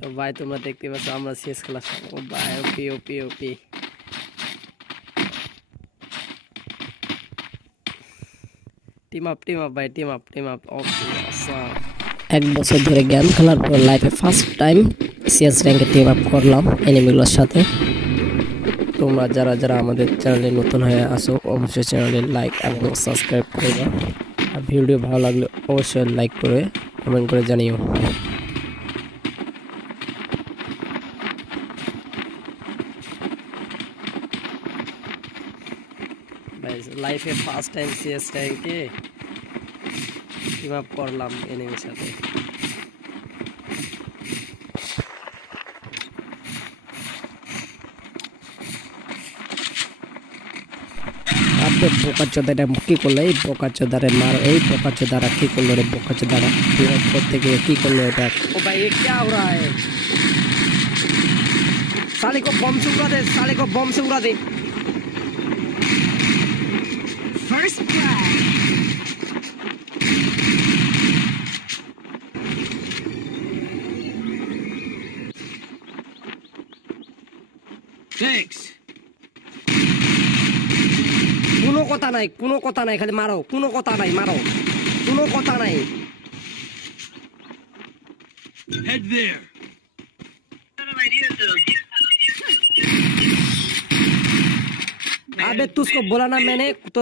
তো ভাই তোমরা দেখতে পাচ্ছ আমরা শেষ খেলা ও ভাই OP OP OP team up ভাই টিম আপ ওকে অসাম। 1 বছর ধরে গেম খেলার পর লাইফে ফার্স্ট টাইম সিএস র্যাঙ্কে টিম আপ করলাম এনিমিগুলোর সাথে। তোমরা যারা যারা আমাদের চ্যানেলে নতুন হয়ে আসো অবশ্যই চ্যানেলে লাইক এবং সাবস্ক্রাইব করবে, আর ভিডিও ভালো লাগলে অবশ্যই লাইক করে কমেন্ট করে জানিও। লাইফে ফার্স্ট টাইম সিএস র্যাঙ্কে টিম আপ করলাম এনিমির সাথে। আপনি বোকাচোদাটা কি করলো? এই বোকাচোদারে মারো, এই বোকাচোদারা কি করলো রে? বোকাচোদারা টিম আপ করতে গিয়ে কি করলো এটা? ও ভাই ये क्या हो रहा है? साले को बम से उड़ा दे, साले को बम से उड़ा दे। First blood. Thanks. কোনো কথা নাই খালি মারো, কোনো কথা নাই মারো, কোনো কথা নাই। Head there. अबे तुझको बोला ना मैंने तो